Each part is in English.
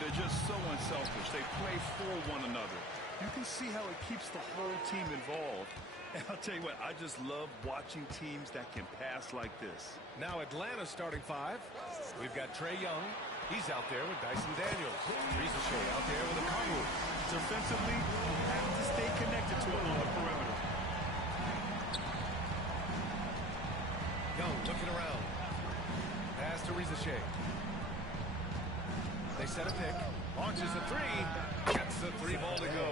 They're just so unselfish. They play for one another. You can see how it keeps the whole team involved. And I'll tell you what, I just love watching teams that can pass like this. Now Atlanta's starting five. We've got Trae Young. He's out there with Dyson Daniels. Ricochet out there with a Conway. Defensively, you have to stay connected to it on the perimeter. Young looking around. Pass to Ricochet. They set a pick. Launches a three. Gets the three ball to go.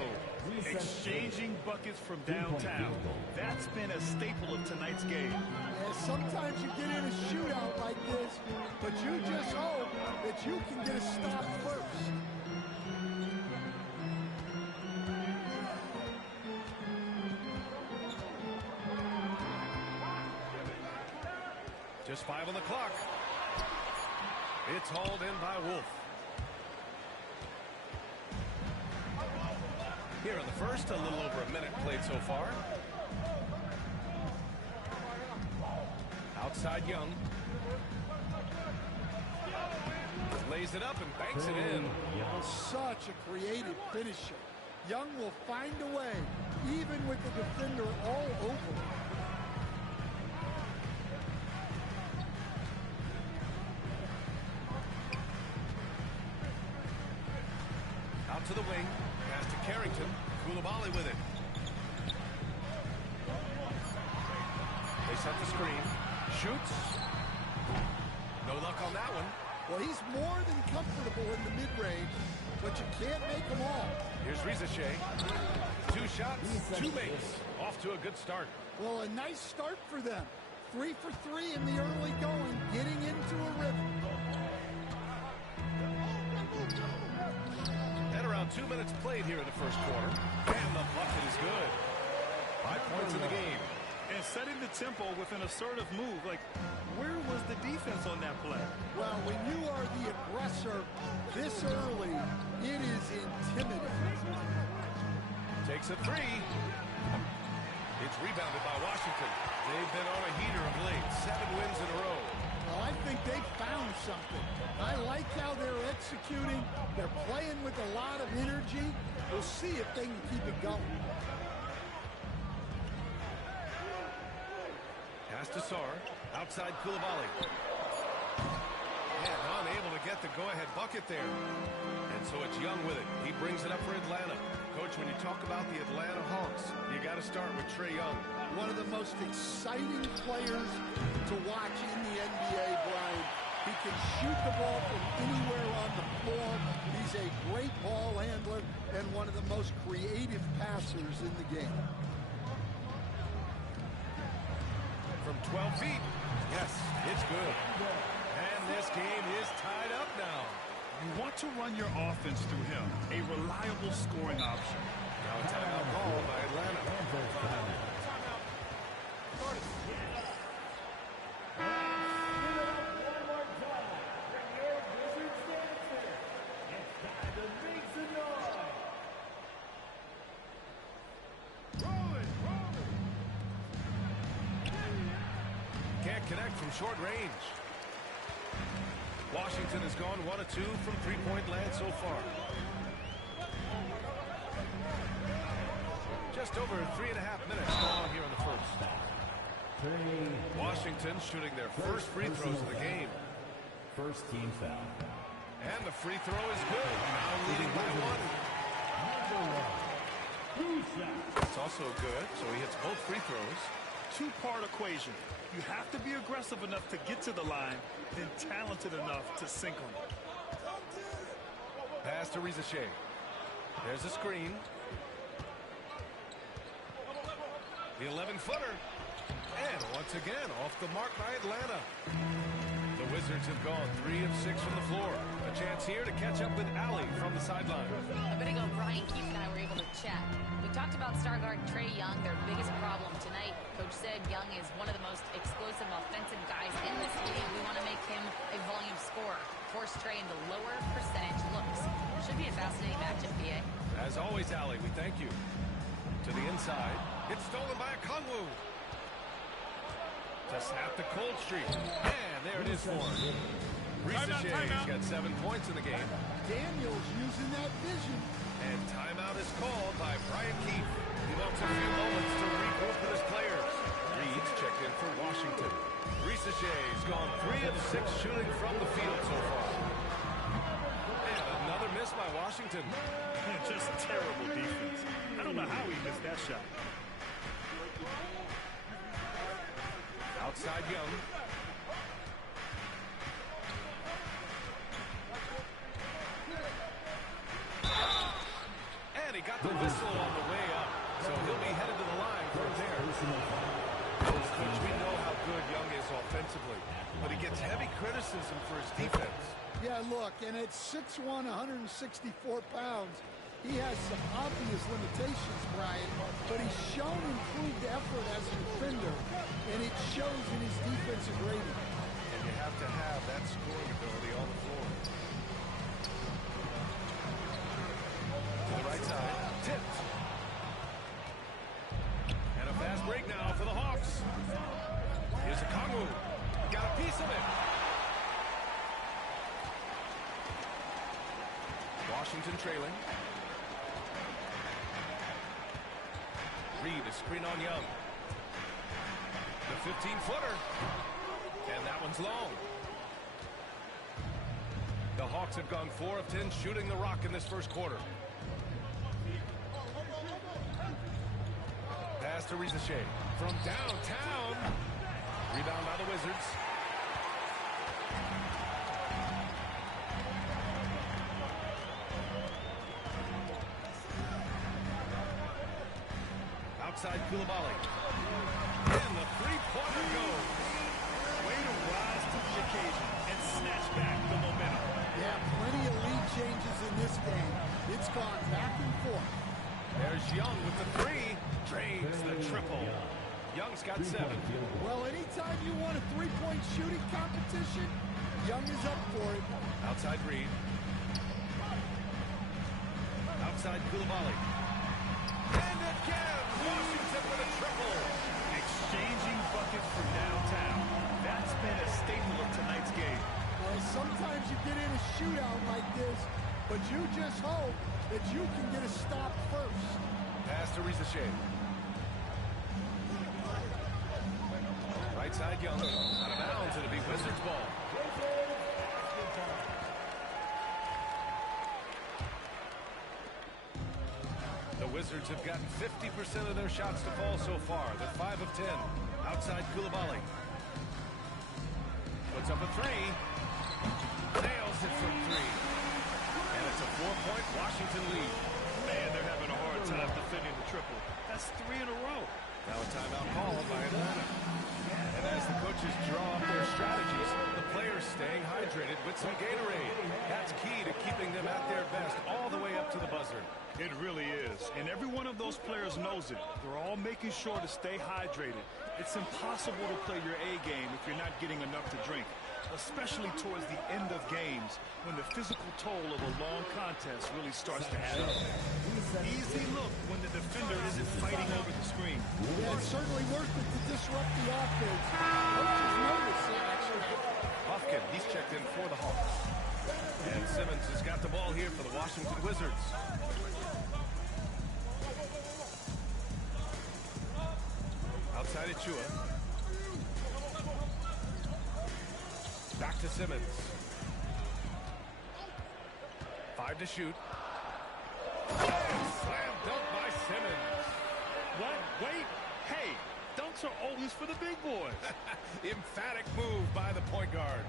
Exchanging buckets from downtown. That's been a staple of tonight's game. Yeah, sometimes you get in a shootout like this, but you just hope that you can get a stop first. Just 5 on the clock. It's hauled in by Wolf. Here in the first, a little over a minute played so far. Outside Young. Lays it up and banks it in. Such a creative finisher. Young will find a way, even with the defender all over him. Out to the wing. Pass to Carrington. Koulibaly with it. They set the screen. Shoots. No luck on that one. Well, he's more than comfortable in the mid-range, but you can't make them all. Here's Ricochet. 2 shots, 2 makes. Off to a good start. Well, a nice start for them. 3 for 3 in the early going, getting into a rhythm. At around 2 minutes played here in the first quarter. And the bucket is good. 5 points in the game. And setting the tempo with an assertive move. Like, where was the defense on that play? Well, when you are the aggressor this early, it is intimidating. Takes a 3. It's rebounded by Washington. They've been on a heater of late. 7 wins in a row. Well, I think they found something. I like how they're executing. They're playing with a lot of energy. We'll see if they can keep it going. Pass to Sar. Outside Koulibaly. And unable to get the go-ahead bucket there. And so it's Young with it. He brings it up for Atlanta. Coach, when you talk about the Atlanta Hawks, you got to start with Trae Young. One of the most exciting players to watch in the NBA, Brian. He can shoot the ball from anywhere on the floor. He's a great ball handler and one of the most creative passers in the game. From 12 feet. Yes, it's good. And this game is tied up now. You want to run your offense through him. A reliable scoring option. Now a timeout call by Atlanta. Can't connect from short range. Washington has gone 1 of 2 from three-point land so far. Just over 3.5 minutes gone here in the first. Washington shooting their first free throws of the game. First team foul. And the free throw is good. Now leading by 1. It's also good, so he hits both free throws. Two-part equation. You have to be aggressive enough to get to the line, then talented enough to sink them. Pass to Ricochet. There's a screen. The 11-footer. And once again, off the mark by Atlanta. The Wizards have gone 3 of 6 from the floor. A chance here to catch up with Allie from the sideline. A bit ago, Brian Keefe and I were able to chat. We talked about star guard Trae Young, their biggest problem tonight. Coach said Young is one of the most explosive offensive guys in this league. We want to make him a volume scorer. Force Trae into lower percentage looks. Should be a fascinating matchup, BA. As always, Allie, we thank you. To the inside. It's stolen by Kongwu. To snap the cold streak. And there it is for him. Ricochet's got 7 points in the game. Daniels using that vision. And timeout is called by Brian Keefe. He wants a few moments to regroup with his players. Reed's checked in for Washington. Risache's gone 3 of 6 shooting from the field so far. And another miss by Washington. Just terrible defense. I don't know how he missed that shot. Outside Young. And he got the whistle on the way up. So he'll be headed to the line from there. Coach, we know how good Young is offensively, but he gets heavy criticism for his defense. Yeah, look, and at 6'1", 164 pounds, he has some obvious limitations, Brian, but he's shown improved effort as a defender, and it shows in his defensive rating. And you have to have that scoring ability on the floor. To the right side, tipped. And a fast break now for the Hawks. Here's a Kongu. Got a piece of it. Washington trailing. Reed, a screen on Young. The 15-footer. And that one's long. The Hawks have gone 4 of 10 shooting the rock in this first quarter. Pass to Risache from downtown. Rebound by the Wizards. Outside Koulibaly. And the three-pointer goes. Way to rise to the occasion and snatch back the momentum. Yeah, plenty of lead changes in this game. It's gone back and forth. There's Young with the 3. Drains the triple. Young's got 7. Well, anytime you want a three-point shooting competition, Young is up for it. Outside Reed. Outside Koulibaly. And again, Washington with a triple. Exchanging buckets from downtown. That's been a staple of tonight's game. Well, sometimes you get in a shootout like this, but you just hope that you can get a stop first. Pass to Risache. Right side Young. Out of bounds. It'll be Wizards ball. The Wizards have gotten 50% of their shots to fall so far. They're 5 of 10. Outside Koulibaly. Puts up a 3. Nails it from 3. And it's a 4-point Washington lead. Man, they're having a hard time defending the triple. That's 3 in a row. Now a timeout called by Atlanta. And as the coaches draw up their strategies, the players staying hydrated with some Gatorade. That's key to keeping them at their best all the way up to the buzzer. It really is. And every one of those players knows it. They're all making sure to stay hydrated. It's impossible to play your A game if you're not getting enough to drink, especially towards the end of games when the physical toll of a long contest really starts to add up. Easy look when the defender isn't fighting over the screen. Yeah, it's certainly worth it to disrupt the offense. Coaches notice it, actually. Hofkin, he's checked in for the Hawks. And Simmons has got the ball here for the Washington Wizards. Outside Achua. Back to Simmons. 5 to shoot. Slam dunk by Simmons. What? Wait. Hey, dunks are always for the big boys. Emphatic move by the point guard.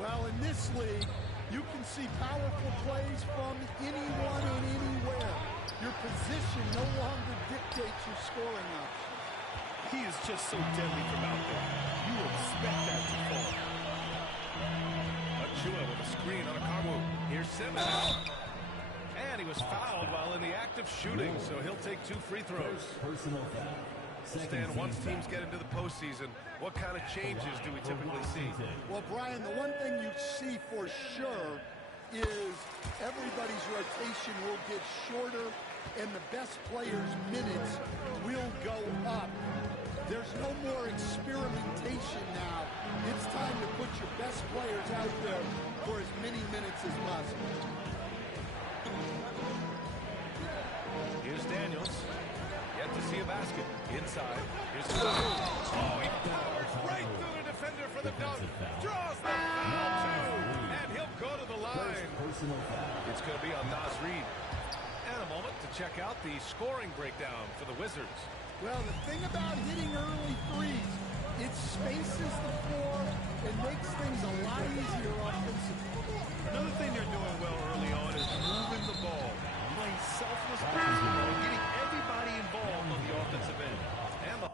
Well, in this league, you can see powerful plays from anyone and anywhere. Your position no longer dictates your scoring options. He is just so deadly from out there. You expect that to fall. Achua with a screen on a Kongu. Here's Simmons. And he was fouled while in the act of shooting, so he'll take 2 free throws. Personal foul. Stan, once teams get into the postseason, what kind of changes do we typically see? Well, Brian, the one thing you see for sure is everybody's rotation will get shorter and the best players' minutes will go up. There's no more experimentation now. It's time to put your best players out there for as many minutes as possible. inside. Here's the oh, he powers right through the defender for the dunk. Draws the foul, too. And he'll go to the line. It's going to be on Naz Reid. And a moment to check out the scoring breakdown for the Wizards. Well, the thing about hitting early threes, it spaces the floor and makes things a lot easier offensively. Another thing they're doing well early on is moving the ball, playing selfless basketball, getting everybody involved on the offensive end. And the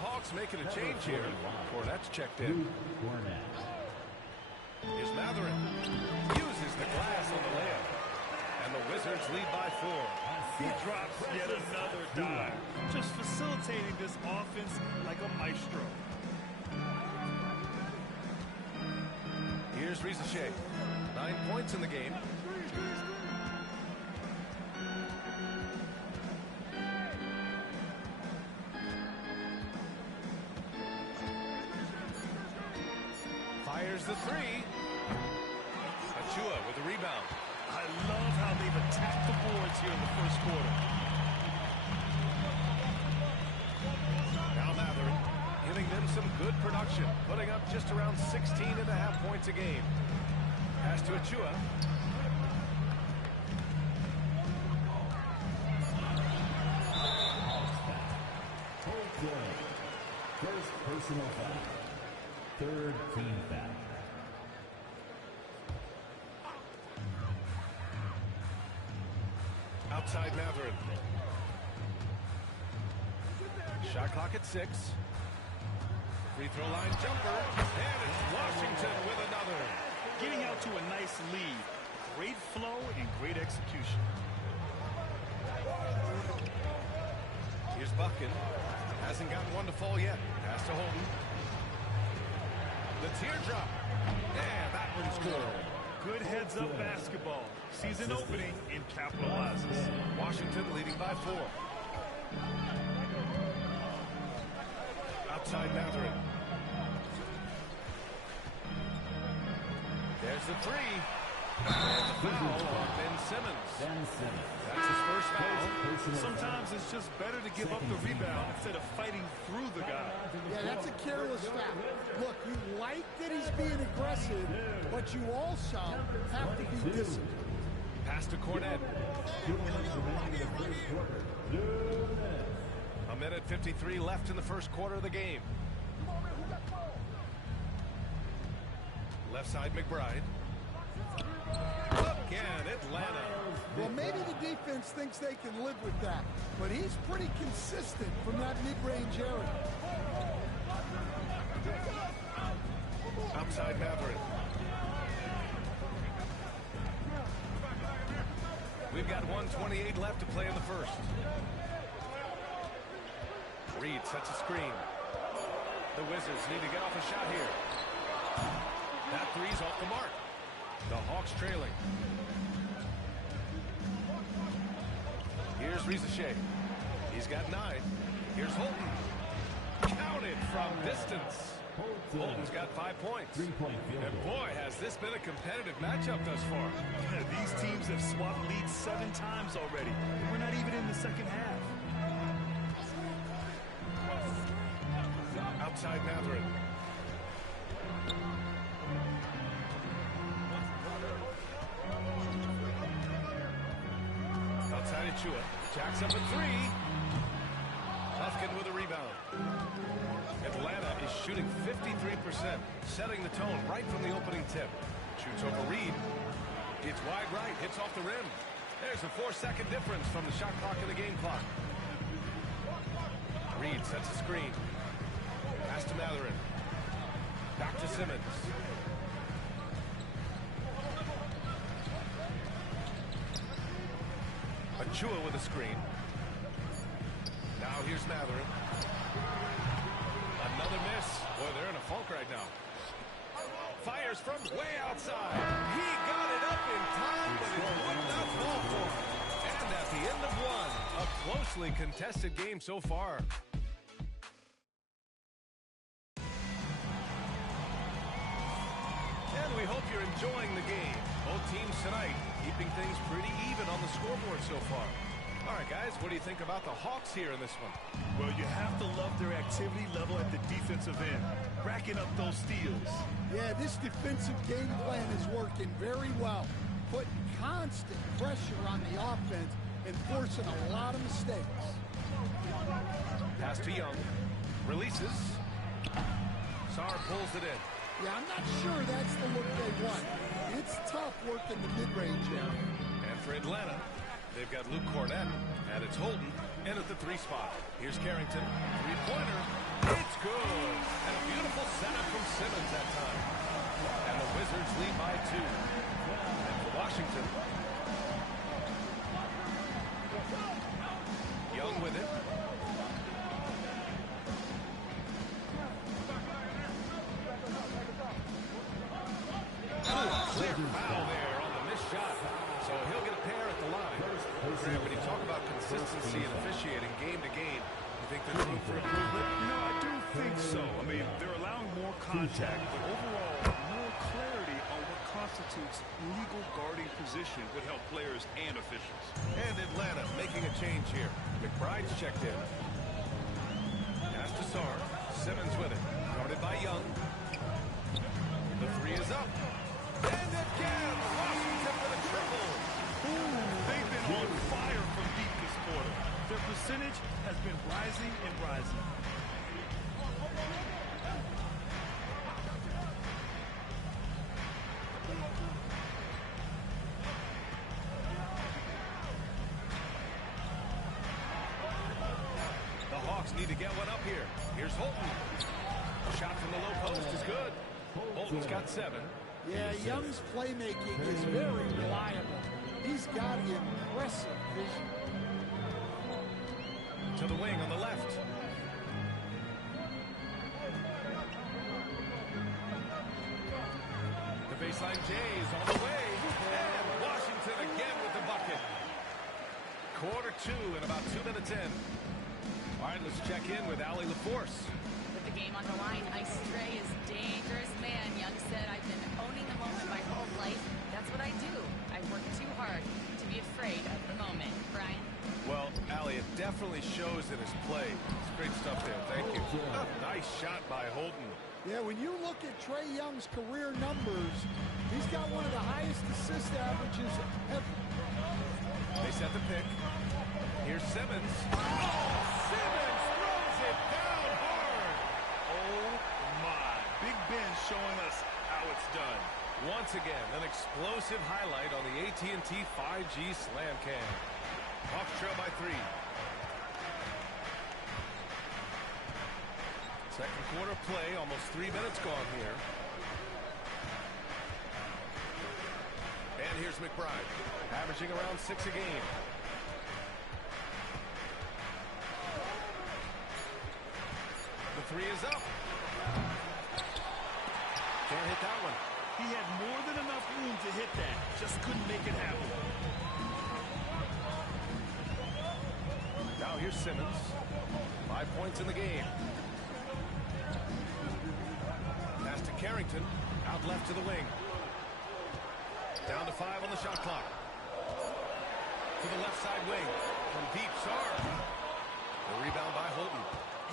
Hawks making a change here. Cornette's checked in. Here's Matherin. Uses the glass on the layup. And the Wizards lead by 4. He drops yet another dive, just facilitating this offense like a maestro. Here's Riza Shea. 9 points in the game. Fires the three. Achua with the rebound. I love how they've attacked the boards here in the first quarter. Now Matherin giving them some good production, putting up just around 16.5 points a game. Pass to Achua. First personal foul. Third team foul. Outside Matherin. Shot clock at 6. Free throw line jumper. And it's Washington with another. Getting out to a nice lead. Great flow and great execution. Here's Buckin. Hasn't gotten one to fall yet. Pass to Holden. The teardrop. And that one's good. Good heads-up basketball. Sees an opening and capitalizes. Washington leading by 4. Outside Matherin. There's the three. And the foul on Ben Simmons. That's his first foul. Sometimes it's just better to give up the rebound instead of fighting through the guy. Yeah, that's a careless foul. Look, you like that he's being aggressive, but you also have to be disciplined. Pass to Cornette. A minute 53 left in the first quarter of the game. Left side McBride. Again, Atlanta. Well, maybe the defense thinks they can live with that, but he's pretty consistent from that mid-range area. Outside Matherin. We've got 1:28 left to play in the first. Reid sets a screen. The Wizards need to get off a shot here. That three's off the mark. The Hawks trailing. Here's Riza Shea. He's got 9. Here's Holden. Counted from distance. Holden's got 5 points. And boy, has this been a competitive matchup thus far. These teams have swapped leads 7 times already. We're not even in the second half. Outside Matherin. Outside Achua. Jacks up a 3. Buckin with a rebound. Atlanta is shooting 53%, setting the tone right from the opening tip. Shoots over Reid. It's wide right, hits off the rim. There's a 4-second difference from the shot clock and the game clock. Reid sets a screen. Pass to Matherin. Back to Simmons. Achua with a screen. Now here's Matherin. Another miss. Boy, they're in a funk right now. Fires from way outside. He got it up in time, but it would not fall for him. And at the end of one, a closely contested game so far. And we hope you're enjoying the game. Both teams tonight keeping things pretty even on the scoreboard so far. All right, guys, what do you think about the Hawks here in this one? Well, you have to love their activity level at the defensive end, racking up those steals. Yeah, this defensive game plan is working very well, putting constant pressure on the offense and forcing a lot of mistakes. Pass to Young. Releases. Sarr pulls it in. Yeah, I'm not sure that's the look they want. It's tough working the mid-range area. And for Atlanta, they've got Luke Cornett, and it's Holden in at the 3 spot. Here's Carrington, 3-pointer. It's good. And a beautiful setup from Simmons that time. And the Wizards lead by 2. And for Washington, Young with it. Clear foul there on the missed shot. So he'll get a pair at the line. And when you talk about consistency and officiating game to game, you think there's room for improvement? No, I do think so. I mean, they're allowing more contact, but overall, more clarity on what constitutes legal guarding position would help players and officials. And Atlanta making a change here. McBride's checked in. Pass to Sarr. Simmons with it. Guarded by Young. The 3 is up. And again, Washington with a triple. Ooh, they've been on fire from deep this quarter. Their percentage has been rising and rising. The Hawks need to get one up here. Here's Holden. Shot from the low post is good. Holden's got 7. Yeah, Young's playmaking is very reliable. He's got impressive vision. To the wing on the left. The baseline Jays on the way. And Washington again with the bucket. Quarter 2 and about 2 minutes in. All right, let's check in with Allie LaForce. With the game on the line, Ice Stray is dangerous man. Young said, I've been owning the moment my whole life. That's what I do. I work too hard to be afraid of the moment. Brian? Well, Allie, it definitely shows in his play. It's great stuff there. Thank you. Oh, nice shot by Holden. Yeah, when you look at Trae Young's career numbers, he's got one of the highest assist averages ever. They set the pick. Here's Simmons. Oh, Simmons throws it down hard. Oh, my. Big Ben showing us how it's done. Once again, an explosive highlight on the AT&T 5G Slam Cam. Hawks trail by 3. Second quarter play, almost 3 minutes gone here. And here's McBride, averaging around 6 a game. The 3 is up. Can't hit that one. He had more than enough room to hit that. Just couldn't make it happen. Now here's Simmons. 5 points in the game. Pass to Carrington. Out left to the wing. Down to 5 on the shot clock. To the left side wing. From deep, Sarr. The rebound by Holden.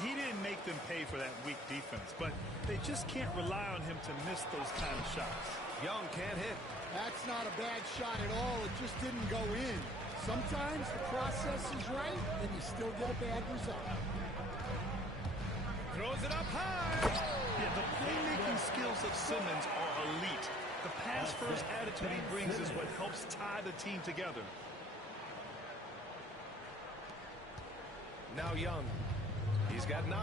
He didn't make them pay for that weak defense, but they just can't rely on him to miss those kind of shots. Young can't hit. That's not a bad shot at all. It just didn't go in. Sometimes the process is right, and you still get a bad result. Throws it up high. Yeah, the playmaking skills of Simmons are elite. The pass-first attitude he brings is what helps tie the team together. Now Young. He's got 9.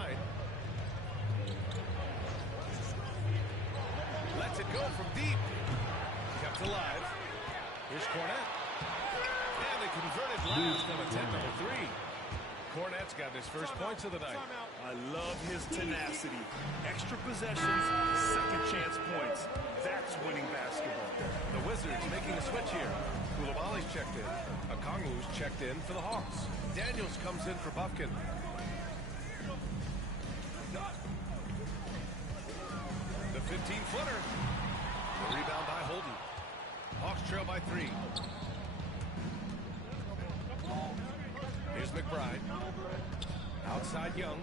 Lets it go from deep. Kept alive. Here's Cornett. And they converted last on attempt number 3. Cornette's got his first points of the night. I love his tenacity. Extra possessions, second chance points. That's winning basketball. The Wizards making a switch here. Koulibaly's checked in. Okongwu's checked in for the Hawks. Daniels comes in for Bufkin. The 15-footer. The rebound by Holden. Hawks trail by 3. Here's McBride. Outside Young.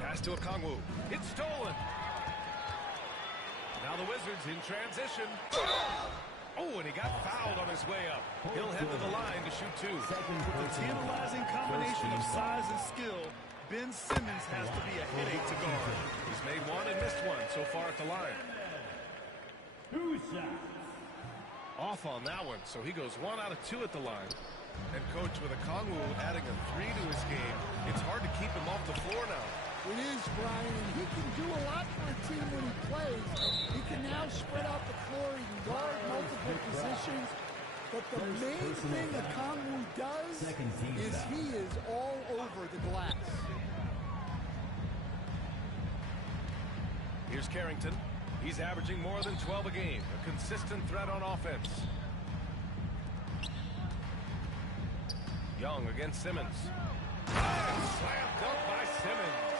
Pass to Okongwu. It's stolen. Now the Wizards in transition. Oh, and he got fouled on his way up. He'll head to the line to shoot 2. With a tantalizing combination of size and skill, Ben Simmons has to be a headache to guard. He's made 1 and missed 1 so far at the line. 2 shots. Off on that one, so he goes 1 out of 2 at the line. And coach, with Okongwu adding a 3 to his game, it's hard to keep him off the floor now. It is, Brian, and he can do a lot for a team when he plays. He can now spread out the floor. He can guard multiple positions. But the main thing Okongwu does is he is all over the glass. Here's Carrington. He's averaging more than 12 a game. A consistent threat on offense. Young against Simmons. Slam dunk by Simmons.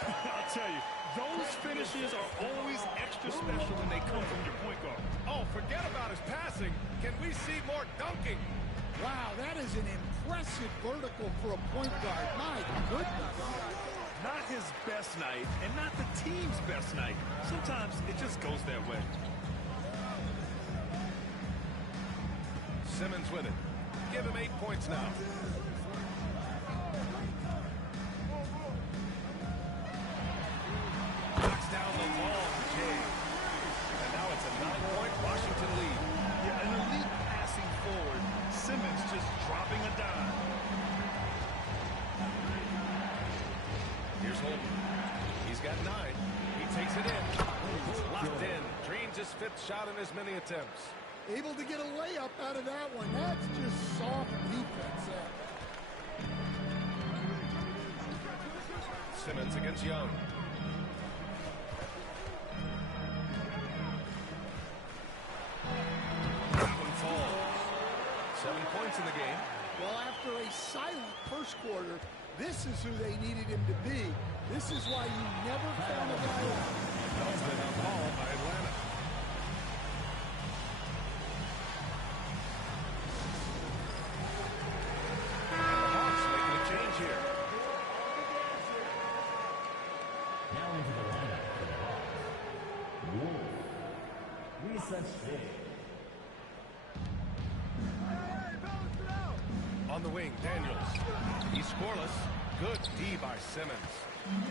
I'll tell you, those finishes are always extra special when they come from your point guard. Oh, forget about his passing. Can we see more dunking? Wow, that is an impressive vertical for a point guard. My goodness. Not his best night, and not the team's best night. Sometimes it just goes that way. Simmons with it. Give him 8 points now. Knocks down the long J. And now it's a 9-point Washington lead. Yeah, an elite passing forward. Simmons just dropping a dime. Here's Holden. He's got 9. He takes it in. He's locked in. Drains his 5th shot in as many attempts. Able to get a layup out of that one. That's just soft defense there. Simmons against Young. That one falls. 7 points in the game. Well, after a silent first quarter, this is who they needed him to be. This is why you never count a guy out. That's been on ball by Atlanta. And the Hawks making a change here. Now into the lineup for the Hawks. Wolf. Reset stage. On the wing, Daniels. He's scoreless. Good D by Simmons.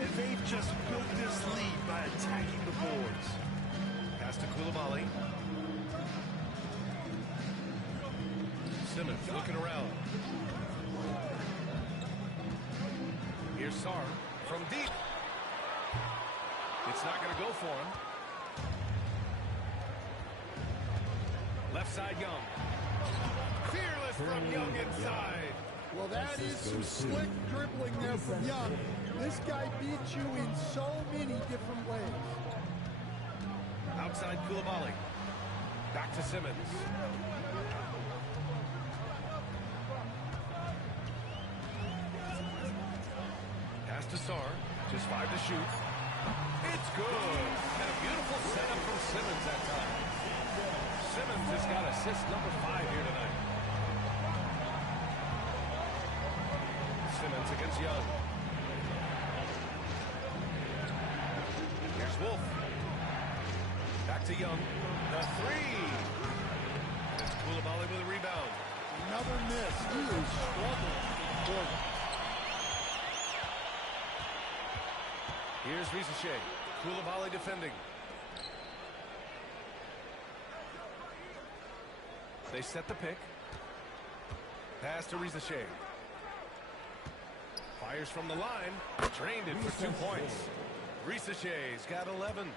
And they've just built this lead by attacking the boards. Pass to Koulibaly. Simmons looking around. Here's Sarr from deep. It's not going to go for him. Left side, Young. Fearless from Young inside. Well, that is some slick dribbling there from Young. This guy beats you in so many different ways. Outside Koulibaly. Back to Simmons. Pass to Sarr. Just 5 to shoot. It's good. And a beautiful setup from Simmons that time. Simmons has got assist number 5 here tonight. Simmons against Young. Here's Wolf. Back to Young. The 3. It's Koulibaly with a rebound. Another miss. He is struggling for them. Here's Risache. Koulibaly defending. They set the pick. Pass to Risache. Fires from the line. Drained it for 2 points. Risache's got 11.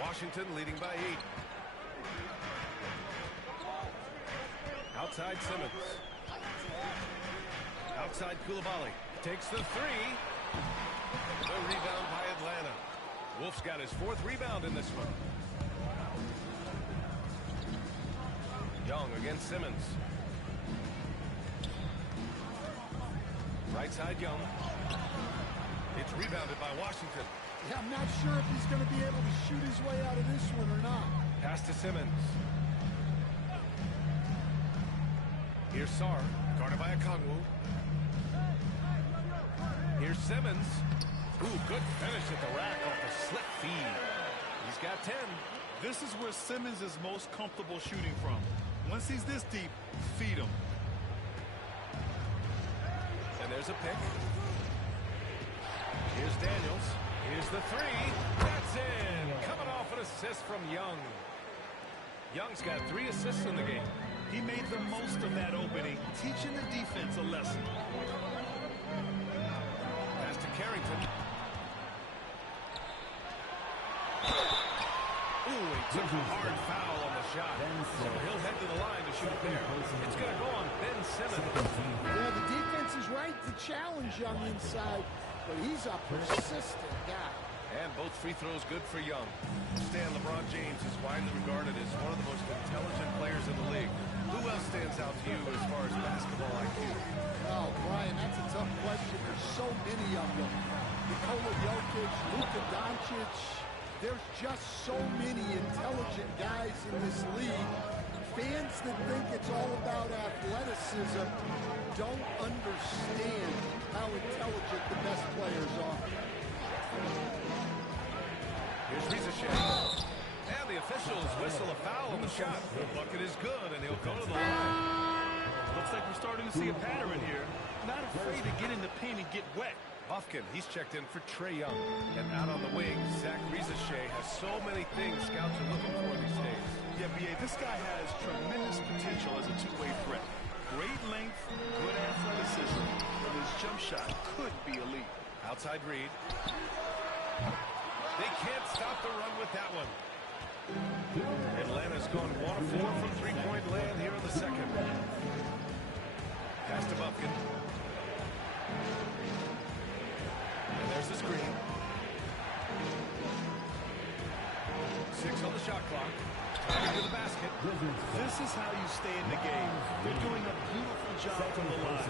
Washington leading by 8. Outside Simmons. Outside Koulibaly. Takes the three. The rebound by Atlanta. Wolf's got his 4th rebound in this one. Young against Simmons. Right side Young. It's rebounded by Washington. Yeah, I'm not sure if he's going to be able to shoot his way out of this one or not. Pass to Simmons. Here's Sarr, guarded by Okongwu. Here's Simmons. Ooh, good finish at the rack off a slip feed. He's got 10. This is where Simmons is most comfortable shooting from. Once he's this deep, feed him. And there's a pick. Here's Daniels. Here's the three. That's in. Coming off an assist from Young. Young's got 3 assists in the game. He made the most of that opening, teaching the defense a lesson. Pass to Carrington. Ooh, he took a hard foul on the shot. So he'll head to the line to shoot it there. It's going to go on Ben Simmons. Yeah, the defense is right to challenge Young inside, but he's a persistent guy. And both free throws good for Young. Stan, LeBron James is widely regarded as one of the most intelligent players in the league. Who else stands out to you as far as basketball IQ? Oh, Brian, that's a tough question. There's so many of them. Nikola Jokic, Luka Doncic. There's just so many intelligent guys in this league. Fans that think it's all about athleticism don't understand how intelligent the best players are. Here's Rizashek. And the officials whistle a foul on the shot. The bucket is good, and he'll go to the line. Looks like we're starting to see a pattern here. Not afraid to get in the paint and get wet. Bufkin, he's checked in for Trae Young. And out on the wing, Zach Rizashek has so many things scouts are looking for these days. Yeah, B.A., this guy has tremendous potential as a two-way threat. Great length, good athleticism, but his jump shot could be elite. Outside Reed. They can't stop the run with that one. Atlanta's gone 1 of 4 from three-point land here in the second. Pass to Bufkin. And there's the screen. 6 on the shot clock. Time to the basket. This is how you stay in the game. They're doing a beautiful job from the line.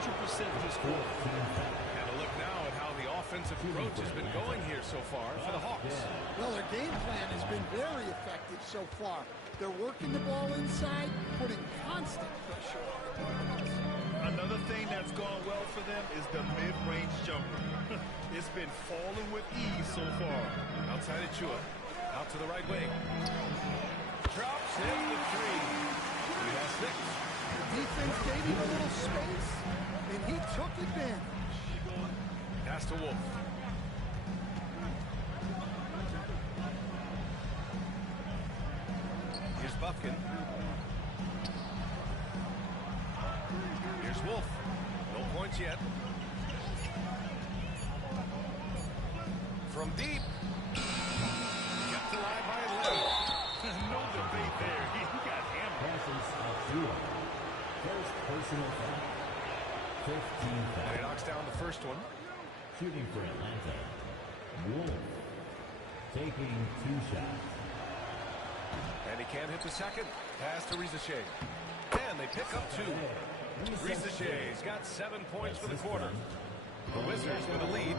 100% to score. And a look now at how the offensive approach has been going here so far for the Hawks. Well, their game plan has been very effective so far. They're working the ball inside, putting constant pressure on opponents. Another thing that's gone well for them is the mid-range jumper. It's been falling with ease so far. Outside Achua. Out to the right wing. Drops in the three. He has 6. The defense gave him a little space, and he took advantage. Pass to Wolf. Here's Bufkin. Here's Wolf. No points yet. From deep. Kept alive by Atlanta. No debate there. He got hammered. First personal foul. 15 foul. And he knocks down the first one. Shooting for Atlanta. Wolf taking 2 shots. And he can't hit the second. Pass to Rizashek. And they pick up 2. Rizashek's got 7 points for the quarter. The Wizards with a lead.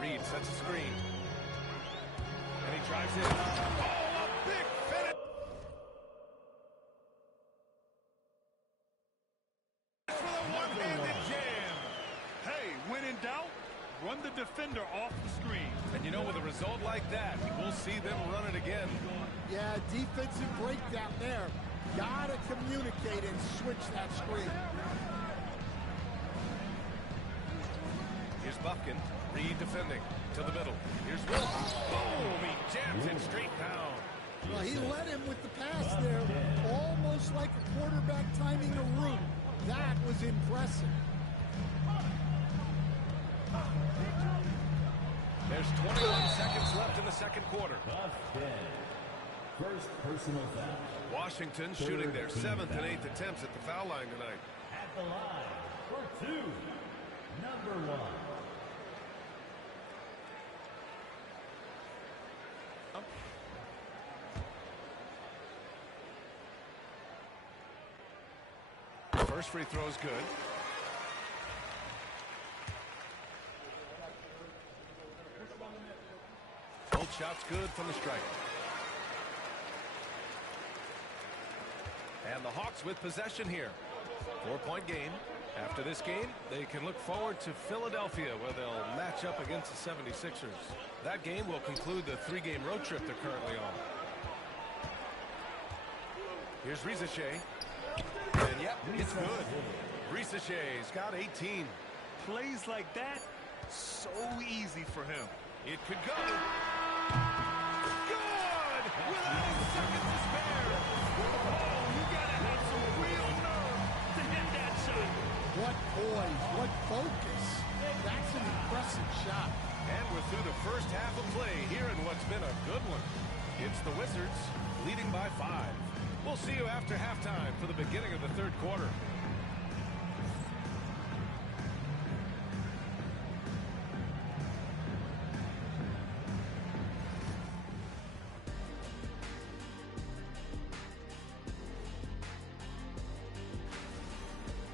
Reed sets a screen. And he drives in. Oh, a big finish! For the one-handed jam. Hey, when in doubt, run the defender off the screen. And you know, with a result like that, we'll see them run it again. Yeah, defensive breakdown there. Gotta communicate and switch that screen. Here's Bufkin. Reed defending. To the middle. Here's Wolf. Boom! He jams it straight down. Well, he led him with the pass there, almost like a quarterback timing a route. That was impressive. There's 21 seconds left in the second quarter. First personal foul. Washington shooting their 7th and 8th attempts at the foul line tonight. At the line for 2, number 1. First free throw is good. Both shots good from the striker. And the Hawks with possession here. 4-point game. After this game, they can look forward to Philadelphia, where they'll match up against the 76ers. That game will conclude the 3-game road trip they're currently on. Here's Risache. And yep, it's good. Risache's got 18. Plays like that, so easy for him. It could go. Good! Without a second to spare. Oh, you gotta have some real nerve to hit that shot. What poise, what focus. That's an impressive shot. And we're through the first half of play here in what's been a good one. It's the Wizards leading by 5. We'll see you after halftime for the beginning of the third quarter.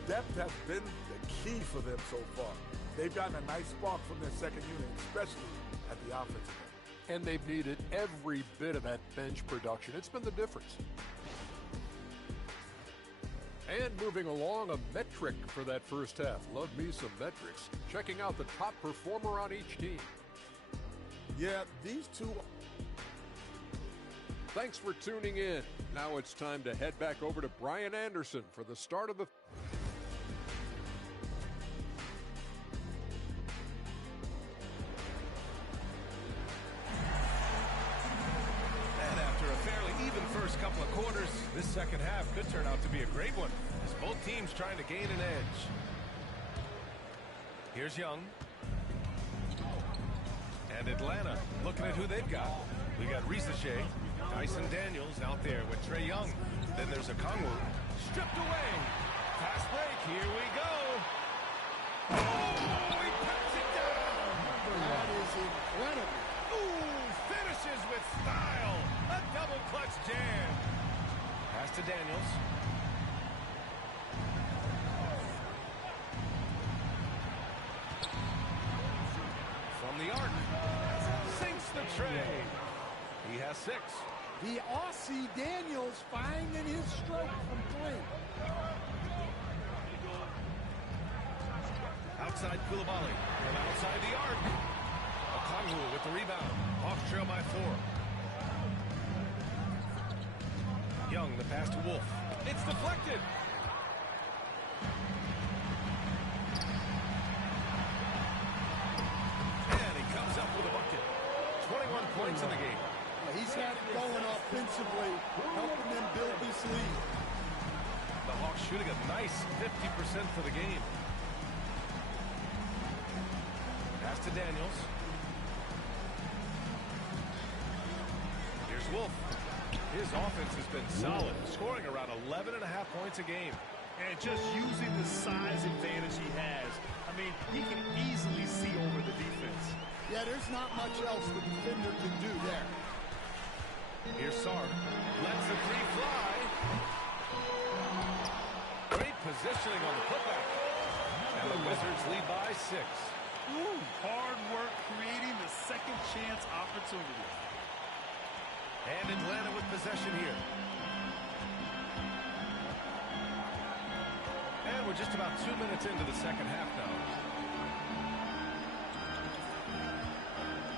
Depth has been the key for them so far. They've gotten a nice spark from their second unit, especially at the offensive end. And they've needed every bit of that bench production. It's been the difference. And moving along, a metric for that first half. Love me some metrics. Checking out the top performer on each team. Yeah, these two... Thanks for tuning in. Now it's time to head back over to Brian Anderson for the start of the... First couple of quarters, this second half could turn out to be a great one as both teams trying to gain an edge. Here's Young. And Atlanta looking at who they've got. We got Risache, Dyson Daniels out there with Trae Young. Then there's a Kongwu stripped away. Fast break, here we go. Oh, he puts it down. That is incredible. Ooh, finishes with style. A double clutch jam. Pass to Daniels. From the arc. Sinks the tray. He has 6. The Aussie Daniels finding his stroke from 3. Outside Koulibaly. From outside the arc. Okongwu with the rebound. Hawks trail by 4. Young, the pass to Wolf. It's deflected. And he comes up with a bucket. 21 points in the game. He's had it going offensively, helping them build this lead. The Hawks shooting a nice 50% for the game. Pass to Daniels. Here's Wolf. His offense has been solid, scoring around 11.5 points a game. And just using the size advantage he has, I mean, he can easily see over the defense. Yeah, there's not much else the defender can do there. Here's Sarr. Lets the 3 fly. Great positioning on the putback. And the Wizards lead by 6. Ooh, hard work creating the second chance opportunity. And Atlanta with possession here. And we're just about 2 minutes into the second half now.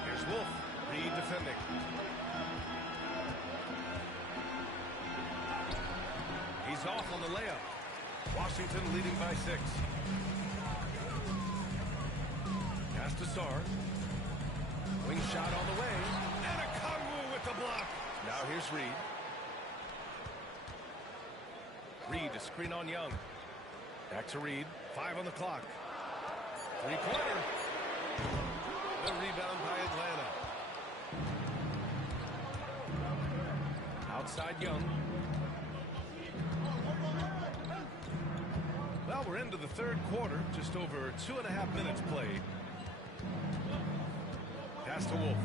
Here's Wolf. Reed defending. He's off on the layup. Washington leading by 6. Pass to Sarr. Wing shot on the way. And a Kongwu with the block. Now here's Reed. Reed to screen on Young. Back to Reed. 5 on the clock. 3-pointer. The rebound by Atlanta. Outside Young. Well, we're into the third quarter. Just over 2.5 minutes played. Pass to Wolf.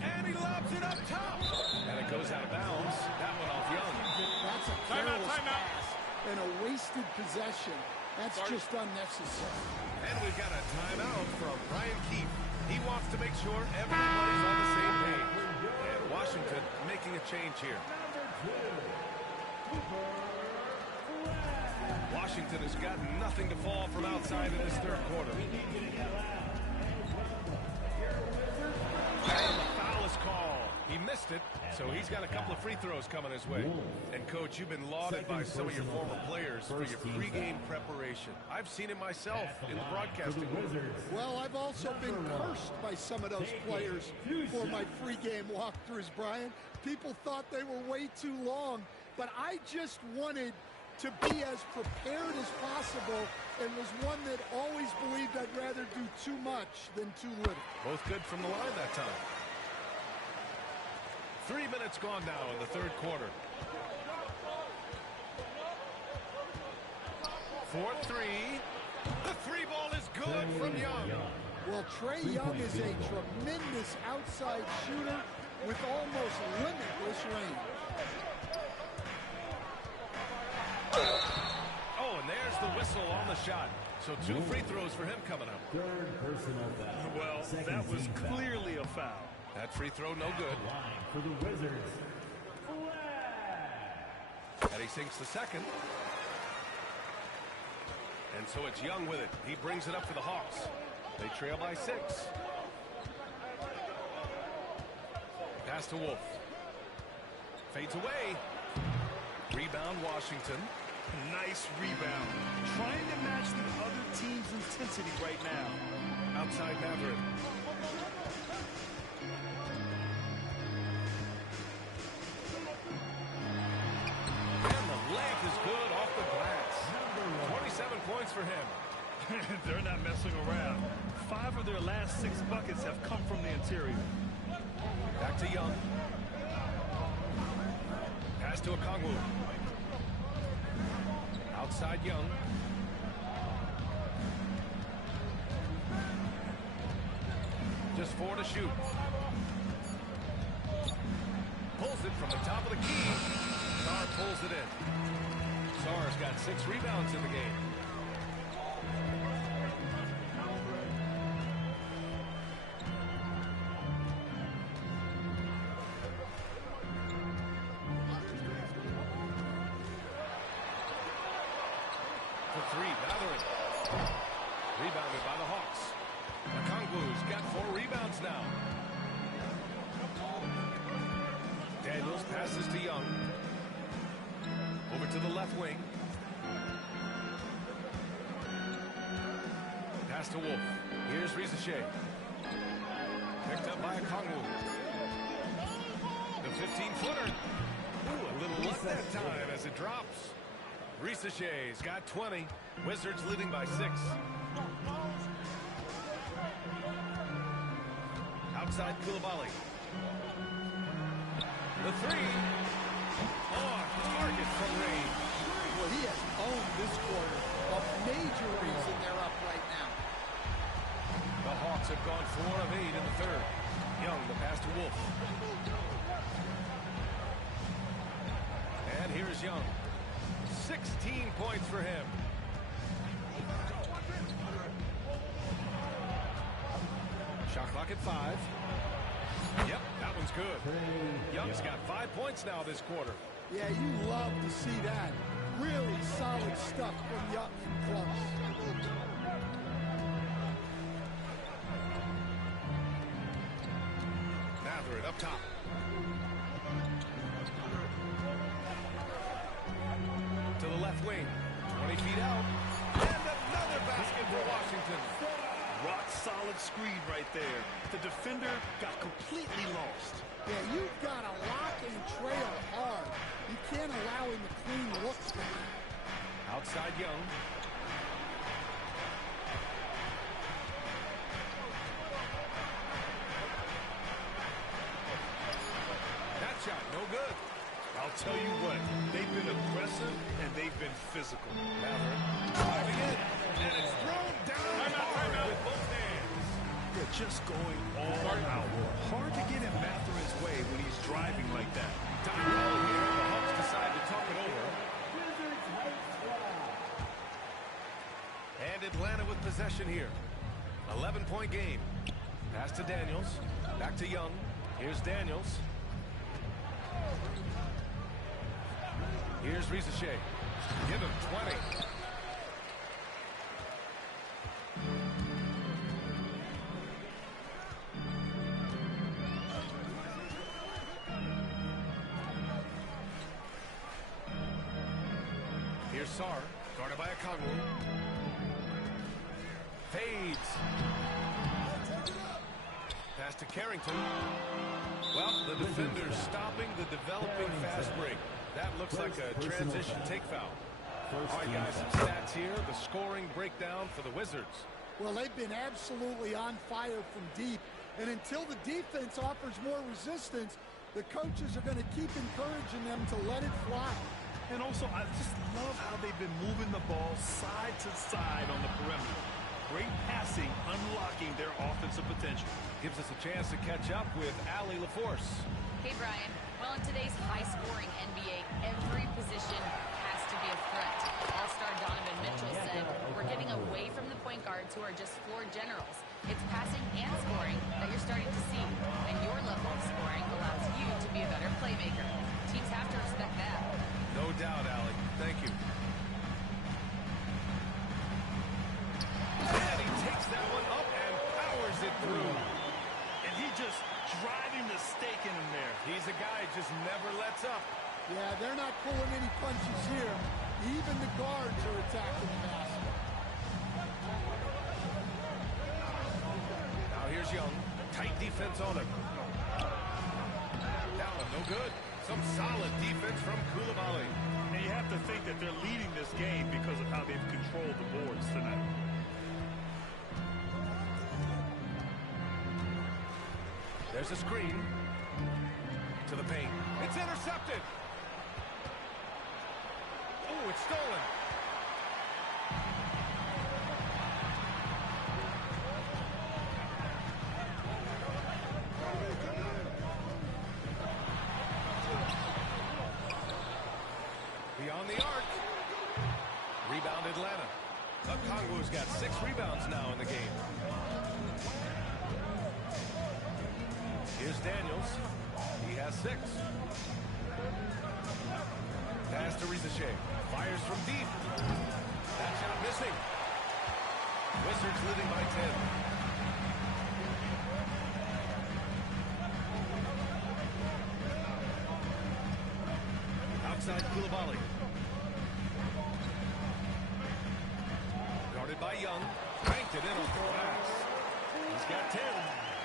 And he lobs it up top. And it goes out of bounds. That one off Young. That's a careless pass and a wasted possession. That's just unnecessary. And we've got a timeout from Ryan Keefe. He wants to make sure everybody's on the same page. And Washington making a change here. Washington has got nothing to fall from outside in this third quarter. And the foul is called. He missed it, so he's got a couple of free throws coming his way. And, Coach, you've been lauded by some of your former players for your pregame preparation. I've seen it myself in the broadcasting. Well, I've also been cursed by some of those players for my pregame walkthroughs, Brian. People thought they were way too long, but I just wanted to be as prepared as possible and was one that always believed I'd rather do too much than too little. Both good from the line that time. 3 minutes gone now in the third quarter. 4-3. The three ball is good from Young. Well, Trae Young is a tremendous outside shooter with almost limitless range. Oh, and there's the whistle on the shot. So 2 free throws for him coming up. Third personal foul. Well, that was clearly a foul. That free throw no good. Line for the Wizards. And he sinks the second. And so it's Young with it. He brings it up for the Hawks. They trail by 6. Pass to Wolf. Fades away. Rebound Washington. Nice rebound. Trying to match the other team's intensity right now. Outside Maverick. And the leg is good off the glass. 27 points for him. They're not messing around. 5 of their last 6 buckets have come from the interior. Back to Young. Pass to Okongwu. Outside Young. Just 4 to shoot. Pulls it from the top of the key. Sarr pulls it in. Sarr's got 6 rebounds in the game. For 3, Matherin. Rebounded by the Hawks. Okongwu's got 4 rebounds now. Daniels passes to Young. Over to the left wing. Pass to Wolf. Here's Rizachet. Picked up by Okongwu. The 15-footer. Ooh, a little luck that time as it drops. Rizachet's got 20. Wizards leading by 6. Outside Koulibaly. The 3. On target from range. Well, he has owned this quarter. A major reason they're up right now. The Hawks have gone 4 of 8 in the third. Young, the pass to Wolf. And here's Young. 16 points for him. Shot clock at 5. Yep, that one's good. Young's got 5 points now this quarter. Yeah, you love to see that. Really solid stuff from Young in close. Matherin up top. To the left wing. 20 feet out. And another basket for Washington. Rock solid screen right there. The defender got completely lost. Yeah, you've got to lock and trail hard. You can't allow him to clean looks from that. Outside Young. That shot, no good. tell you what, they've been aggressive and they've been physical. Mather driving it, and it's thrown down hard with both hands. They're just going all out. Hard to get in Mathurin's way when he's driving like that. Time roll here. The Hawks decide to talk it over. And Atlanta with possession here. 11-point game. Pass to Daniels. Back to Young. Here's Daniels. Here's Rizichet. Give him 20. Here's Sar, guarded by Okongwu. Fades. Pass to Carrington. Well, the defender's stopping the developing fast break. That looks like a transition take foul. All right, guys, some stats here. The scoring breakdown for the Wizards. Well, they've been absolutely on fire from deep. And until the defense offers more resistance, the coaches are going to keep encouraging them to let it fly. And also, I just love how they've been moving the ball side to side on the perimeter. Great passing, unlocking their offensive potential. Gives us a chance to catch up with Allie LaForce. Hey, Brian. Well, in today's high-scoring NBA, every position has to be a threat. All-star Donovan Mitchell said, we're getting away from the point guards who are just floor generals. It's passing and scoring that you're starting to see. And your level of scoring allows you to be a better playmaker. Teams have to respect that. No doubt, Allie. Thank you. And he takes that one up and powers it through. And he just driving the stake in him there. He's a guy who just never lets up. Yeah, they're not pulling any punches here. Even the guards are attacking the basket. Now here's Young. Tight defense on him. That one no good. Some solid defense from Coulibaly. And you have to think that they're leading this game because of how they've controlled the boards tonight. There's a screen to the paint. It's intercepted. Oh, it's stolen. Beyond the arc. Rebound Atlanta. Okongwu's got 6 rebounds now in the game. Here's Daniels. He has 6. Pass to Rizichet. Fires from deep. That shot missing. Wizards leading by 10. Outside Coulibaly. Guarded by Young. Cranked it in on the glass. He's got 10.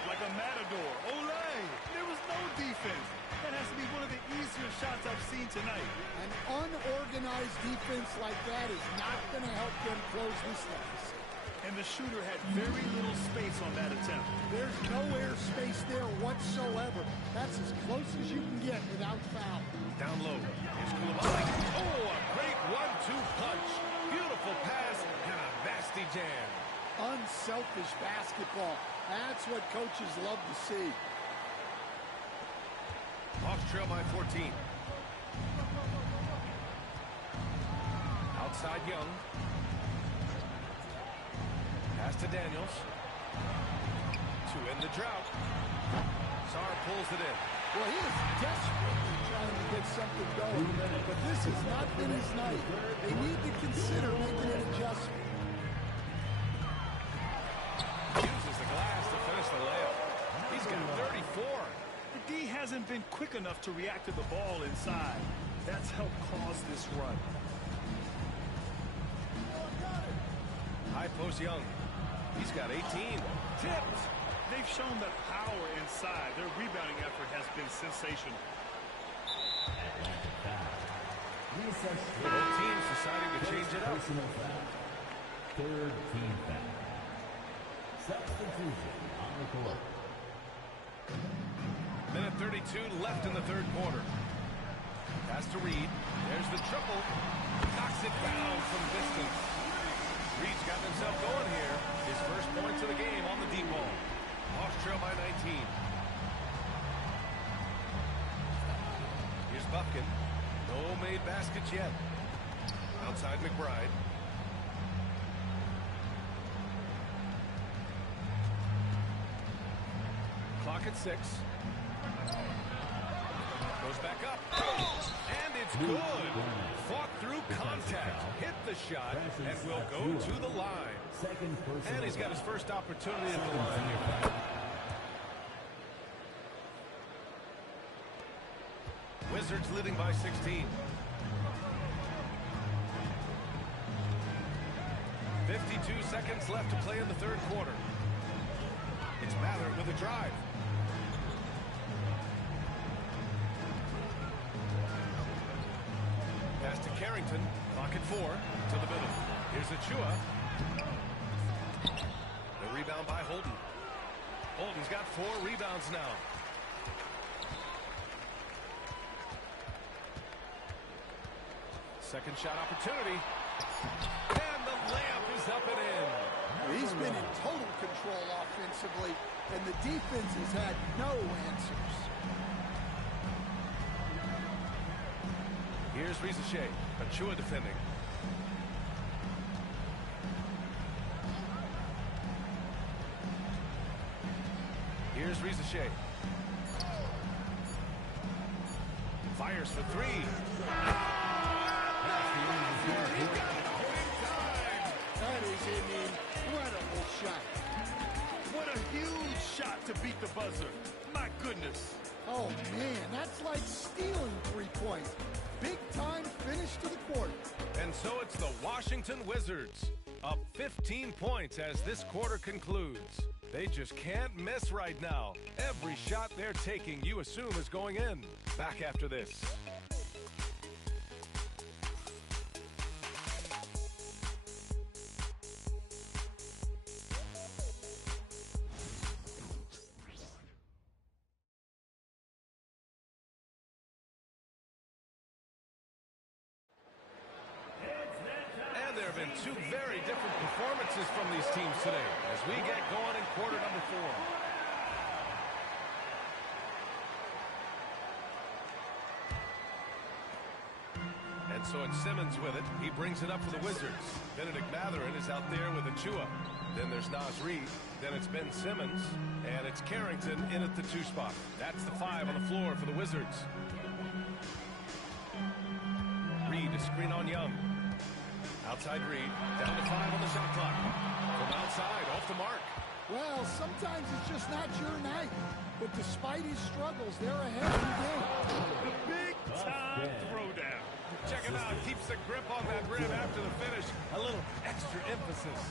Like a matador. Olay! There was no defense. That has to be one of the easier shots I've seen tonight. An unorganized defense like that is not going to help them close this deficit. And the shooter had very little space on that attempt. There's no air space there whatsoever. That's as close as you can get without foul. Down low. Here's Coulibaly. Oh, a great 1-2 punch. Beautiful pass and a nasty jam. Unselfish basketball. That's what coaches love to see. Hawks trail by 14. Outside Young. Pass to Daniels. To end the drought. Sar pulls it in. Well, he is desperately trying to get something going, but this has not been his night. They need to consider making an adjustment. Uses the glass to finish the layup. He's got 34. The D hasn't been quick enough to react to the ball inside. That's helped cause this run. High post Young. He's got 18. Tipped. They've shown that power inside. Their rebounding effort has been sensational. Both teams deciding to change it up. Personal foul. Third team foul. Substitution on the court. Minute 32 left in the third quarter. Pass to Reed. There's the triple. Knocks it down from distance. Reed's got himself going here. His first points of the game on the deep ball. Hawks trail by 19. Here's Buffkin. No made baskets yet. Outside McBride. Clock at 6. Goes back up. And it's good. Fought through contact. Hit the shot and will go to the line. And he's got his first opportunity at the line here. Wizards leading by 16. 52 seconds left to play in the third quarter. It's Mather with a drive. Pass to Carrington. Clock at 4. To the middle. Here's Achua. The rebound by Holden. Holden's got 4 rebounds now. Second shot opportunity. And the layup is up and in. He's been in total control offensively, and the defense has had no answers. Here's Rizachet. Achua defending. Here's Rizachet. Fires for 3. That is an incredible shot. What a huge shot to beat the buzzer. My goodness. Oh, man, that's like stealing 3 points. Big time finish to the quarter. And so it's the Washington Wizards, up 15 points as this quarter concludes. They just can't miss right now. Every shot they're taking, you assume, is going in. Back after this. There have been 2 very different performances from these teams today as we get going in quarter number 4. And so it's Simmons with it. He brings it up for the Wizards. Benedict Mathurin is out there with Achua. Then there's Naz Reid. Then it's Ben Simmons. And it's Carrington in at the 2 spot. That's the 5 on the floor for the Wizards. Reid to screen on Young. Outside Reid, down to 5 on the shot clock. From outside, off the mark. Well, sometimes it's just not your night. But despite his struggles, they're ahead in the game. Big time throwdown. Check him out. Keeps the grip on that rim after the finish. A little extra emphasis.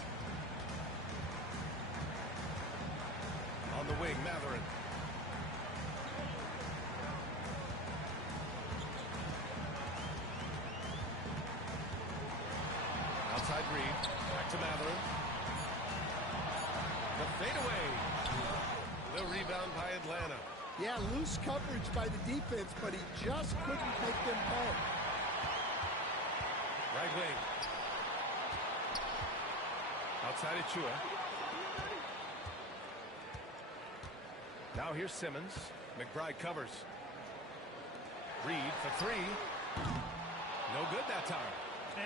On the wing, Mathurin. Outside Reid. Back to Mathurin. The fadeaway. The rebound by Atlanta. Yeah, loose coverage by the defense, but he just couldn't make them pay. Right wing. Outside Achua. Now here's Simmons. McBride covers. Reid for 3. No good that time.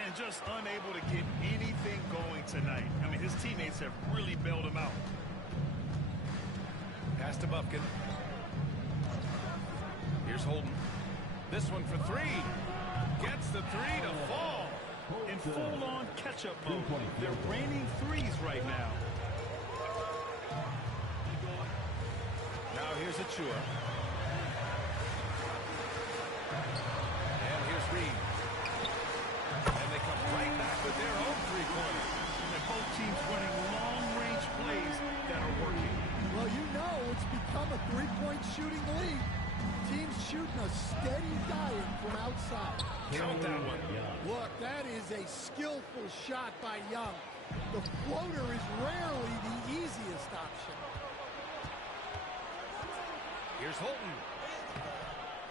And just unable to get anything going tonight. I mean, his teammates have really bailed him out. Pass to Buffkin. Here's Holden. This one for 3. Gets the 3 to fall. In full-on catch-up mode. They're raining threes right now. Now here's Achua. And here's Reid. And they come right back with their own 3-pointers. And both teams running long-range plays that are working. Well, you know it's become a 3-point shooting league. Teams shooting a steady diet from outside. Count that one. Look, that is a skillful shot by Young. The floater is rarely the easiest option. Here's Holton.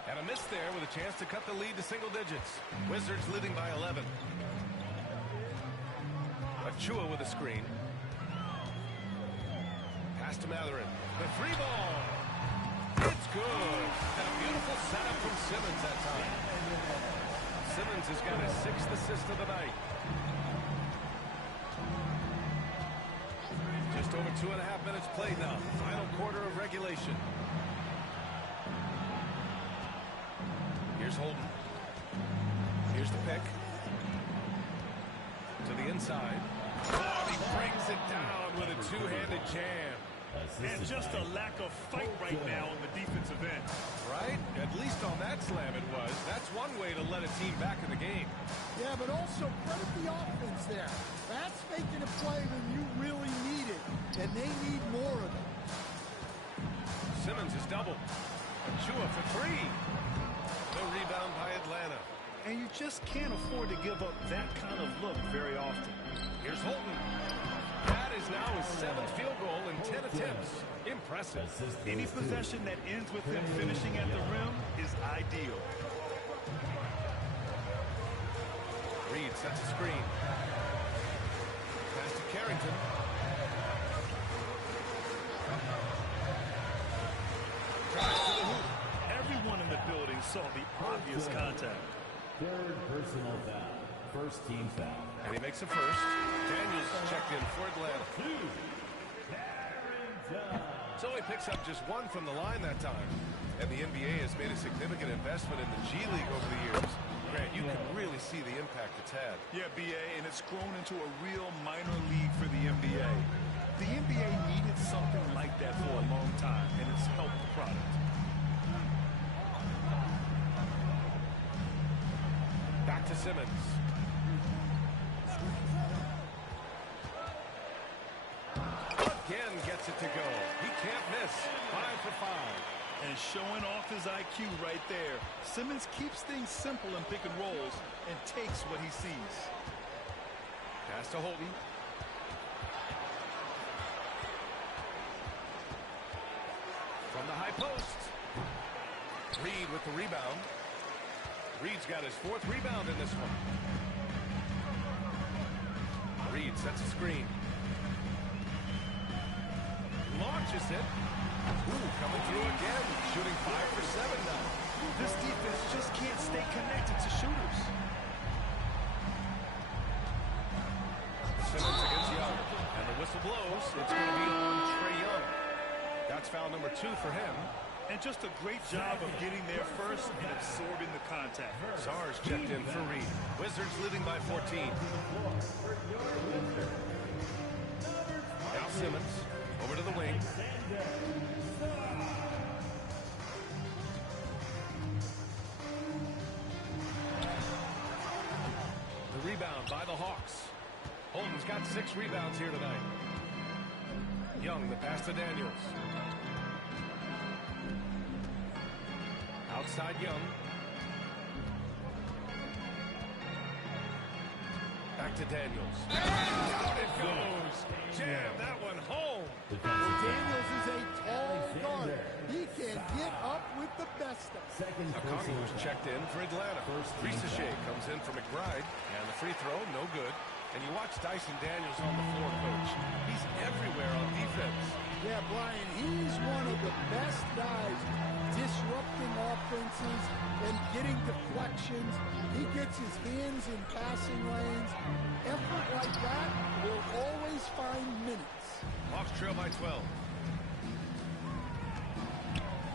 And a miss there with a chance to cut the lead to single digits. Wizards leading by 11. Achua with a screen. Pass to Matherin. The free ball. It's good. And a beautiful setup from Simmons that time. Simmons has got his 6th assist of the night. Just over 2.5 minutes played now. Final quarter of regulation. Here's Holden. Here's the pick. To the inside. Oh, he breaks it down with a two-handed jam. And just a lack of fight right now on the defensive end. Right? At least on that slam it was. That's one way to let a team back in the game. Yeah, but also credit the offense there. That's making a play when you really need it, and they need more of it. Simmons is doubled. Achua for 3. No rebound by Atlanta. And you just can't afford to give up that kind of look very often. Here's Holton. That is now his 7th field goal in 10 attempts. Impressive. Any possession that ends with him finishing at the rim is ideal. Reed sets a screen. Pass to Carrington. Drives to the hoop. Everyone in the building saw the obvious contact. Third personal foul. First team foul. And he makes a first. Daniels checked in for Atlanta. So he picks up just 1 from the line that time. And the NBA has made a significant investment in the G League over the years. Grant, you can really see the impact it's had. Yeah, BA, and it's grown into a real minor league for the NBA. The NBA needed something like that for a long time, and it's helped the product. Back to Simmons. Again gets it to go. He can't miss. 5 for 5. And showing off his IQ right there. Simmons keeps things simple in pick and rolls and takes what he sees. Pass to Holton. From the high post. Reed with the rebound. Reed's got his 4th rebound in this one. Reed sets a screen. Launches it. Ooh, coming through again. Shooting 5 for 7 now. This defense just can't stay connected to shooters. Simmons against Young. And the whistle blows. It's going to be on Trae Young. That's foul number 2 for him. And just a great job of getting there first and absorbing the contact. Sars checked in for Reed. Wizards leading by 14. Now Simmons over to the wing. The rebound by the Hawks. Holden's got 6 rebounds here tonight. Young, the pass to Daniels. Outside Young. Back to Daniels. And down it goes. Jam that one home. Daniels is a tall guard. He can get up with the best of them. Okongwu's checked in for Atlanta. Risachet comes in for McBride. And the free throw, no good. And you watch Dyson Daniels on the floor, Coach. He's everywhere on defense. Yeah, Brian, he's one of the best guys disrupting offenses and getting deflections. He gets his hands in passing lanes. Effort like that will always find minutes. Hawks trail by 12.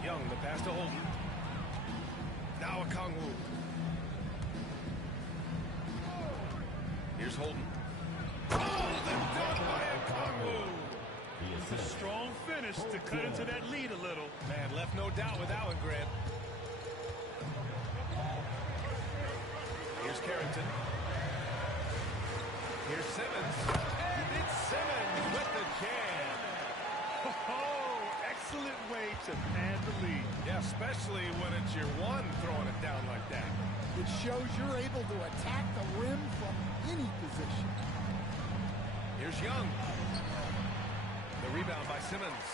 Young, the pass to Holden. Now Okongwu. Here's Holden. Oh, the dunk by Okongwu. A strong finish to cut into that lead a little. Man, left no doubt with that one, Grant. Here's Carrington. Here's Simmons. And it's Simmons with the jam. Oh, excellent way to pad the lead. Yeah, especially when it's your one throwing it down like that. It shows you're able to attack the rim from any position. Here's Young. The rebound by Simmons.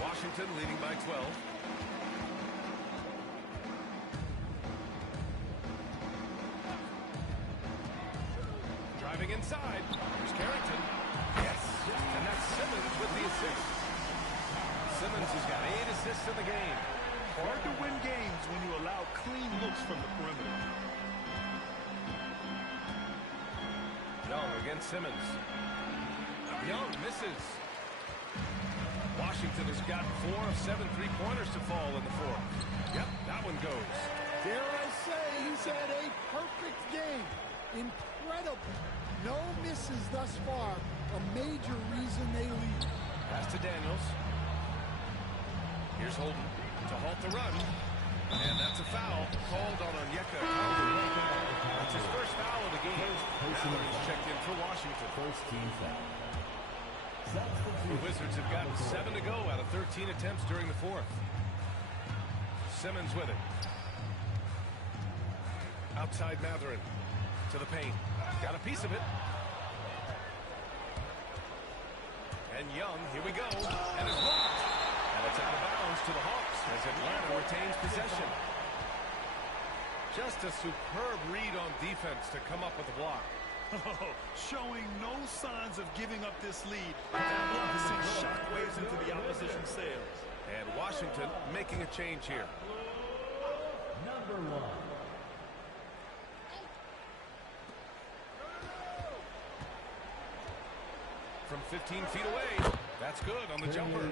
Washington leading by 12. side. Here's Carrington. Yes. And that's Simmons with the assist. Simmons has got 8 assists in the game. Hard to win games when you allow clean looks from the perimeter. Young against Simmons. Young misses. Washington has got 4 of 7 3-pointers to fall in the fourth. Yep, that one goes. Dare I say, he's had a perfect game. Incredible. No misses thus far. A major reason they lead. Pass to Daniels. Here's Holden to halt the run. And that's a foul called on Onyeka. That's his first foul of the game. Mather's checked in for Washington. First team foul. The Wizards have gotten 7 to go out of 13 attempts during the fourth. Simmons with it. Outside Matherin to the paint. Got a piece of it. And Young, here we go. And it's blocked. And it's out of bounds to the Hawks as Atlanta retains possession. Just a superb read on defense to come up with the block. Showing no signs of giving up this lead. That block sends shockwaves into the opposition sails. And Washington making a change here. Number 1. From 15 feet away. That's good on the jumper.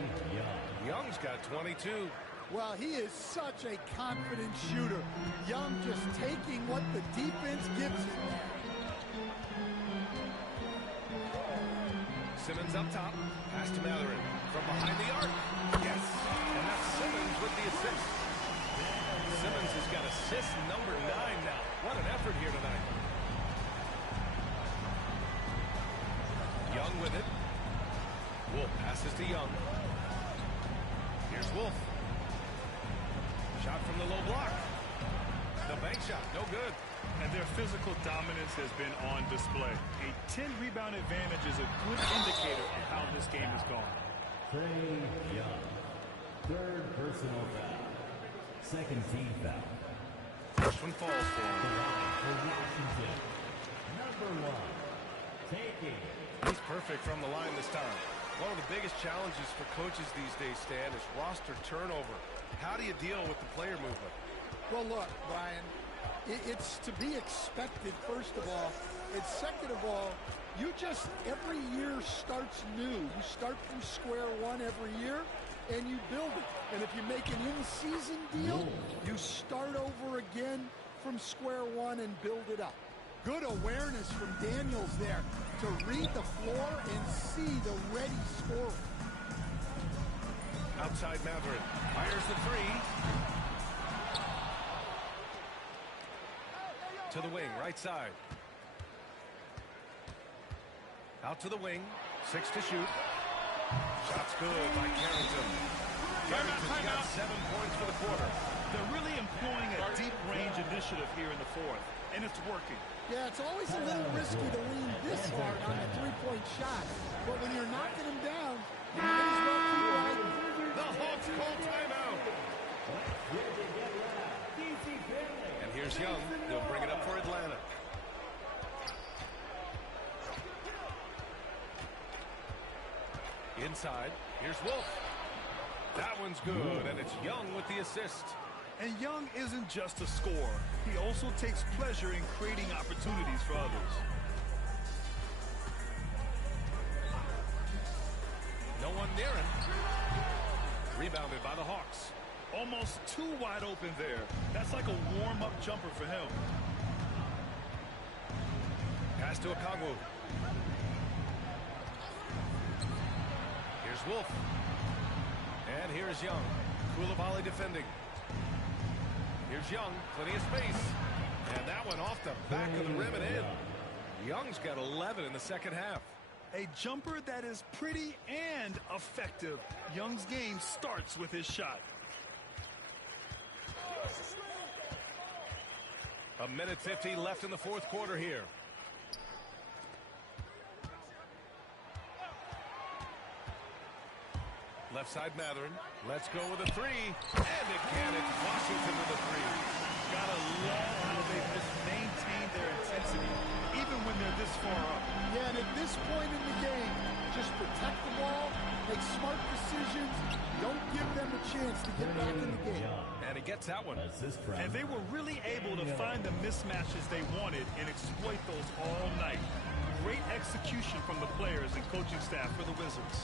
Young's got 22. Well, he is such a confident shooter. Young just taking what the defense gives him. Simmons up top. Pass to Matherin. From behind the arc. Yes. And that's Simmons with the assist. Simmons has got assist number 9 now. What an effort here tonight. Young with it. Wolf passes to Young. Here's Wolf. Shot from the low block. The bank shot, no good. And their physical dominance has been on display. A 10-rebound advantage is a good indicator of how this game has gone. Trae Young. Third personal foul. Second team foul. First one falls for him. For Washington. Number 1. Taking. He's perfect from the line this time. One of the biggest challenges for coaches these days, Stan, is roster turnover. How do you deal with the player movement? Well, look, Brian, it's to be expected, first of all. And second of all, you just, every year starts new. You start from square one every year, and you build it. And if you make an in-season deal, you start over again from square one and build it up. Good awareness from Daniels there to read the floor and see the ready scorer. Outside Matherin. Fires the three. To the wing, right side. Out to the wing. 6 to shoot. Shot's good by Carrington. Carrington's got 7 points for the quarter. They're really employing a deep range initiative here in the fourth, and it's working. Yeah, it's always a little risky to lean this hard on a three-point shot. But when you're knocking him down, you might as well keep riding. The Hawks call timeout. And here's Young. He'll bring it up for Atlanta. Inside. Here's Wolf. That one's good, and it's Young with the assist. And Young isn't just a scorer. He also takes pleasure in creating opportunities for others. No one near him. Rebounded by the Hawks. Almost too wide open there. That's like a warm-up jumper for him. Pass to Okongwu. Here's Wolf. And here's Young. Koulibaly defending. Here's Young, plenty of space. And that one off the back of the rim and in. Young's got 11 in the second half. A jumper that is pretty and effective. Young's game starts with his shot. A minute 50 left in the fourth quarter here. Left side Matherin. Let's go with a three. And again, it's Washington with a three. Gotta love how they've just maintained their intensity. even when they're this far up. Yeah, and at this point in the game, just protect the ball, make smart decisions, don't give them a chance to get back in the game. And he gets that one. And they were really able to find the mismatches they wanted and exploit those all night. Great execution from the players and coaching staff for the Wizards.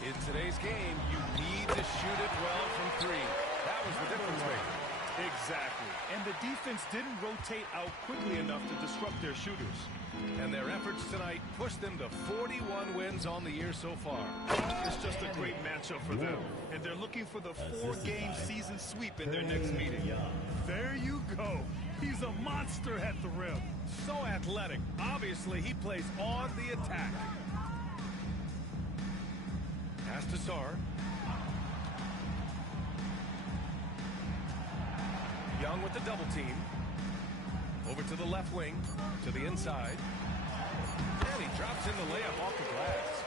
In today's game, you need to shoot it well from three. That was the difference maker. Exactly. And the defense didn't rotate out quickly enough to disrupt their shooters. And their efforts tonight pushed them to 41 wins on the year so far. It's just a great matchup for them. And they're looking for the 4-game season sweep in their next meeting. There you go. He's a monster at the rim. So athletic. Obviously, he plays on the attack. Pass to Sar. Young with the double team. Over to the left wing, to the inside. And he drops in the layup off the glass.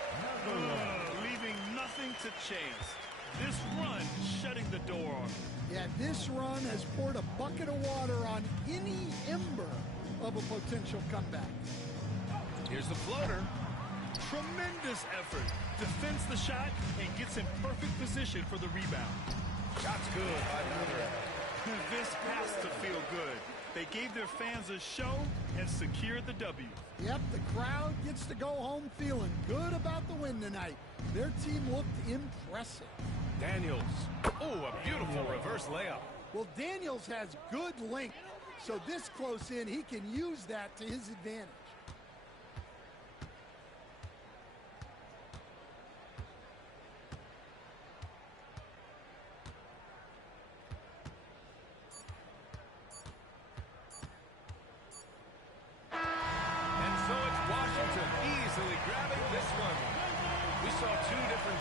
Leaving nothing to chance. This run shutting the door on him. Yeah, this run has poured a bucket of water on any ember of a potential comeback. Here's the floater. Tremendous effort. Defends the shot and gets in perfect position for the rebound. Shot's good by Mather. This has to feel good. They gave their fans a show and secured the W. Yep, the crowd gets to go home feeling good about the win tonight. Their team looked impressive. Daniels. Oh, a beautiful reverse layup. Well, Daniels has good length, so this close in, he can use that to his advantage.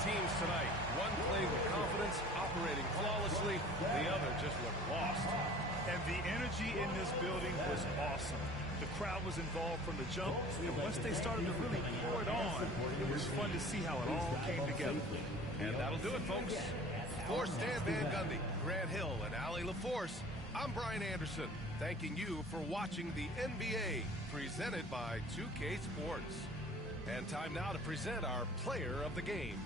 Teams tonight. One played with confidence, operating flawlessly. The other just looked lost. And the energy in this building was awesome. The crowd was involved from the jump, and once they started to really pour it on, it was fun to see how it all came together. And that'll do it, folks. For Stan Van Gundy, Grant Hill, and Allie LaForce, I'm Brian Anderson, thanking you for watching the NBA, presented by 2K Sports. And time now to present our player of the game.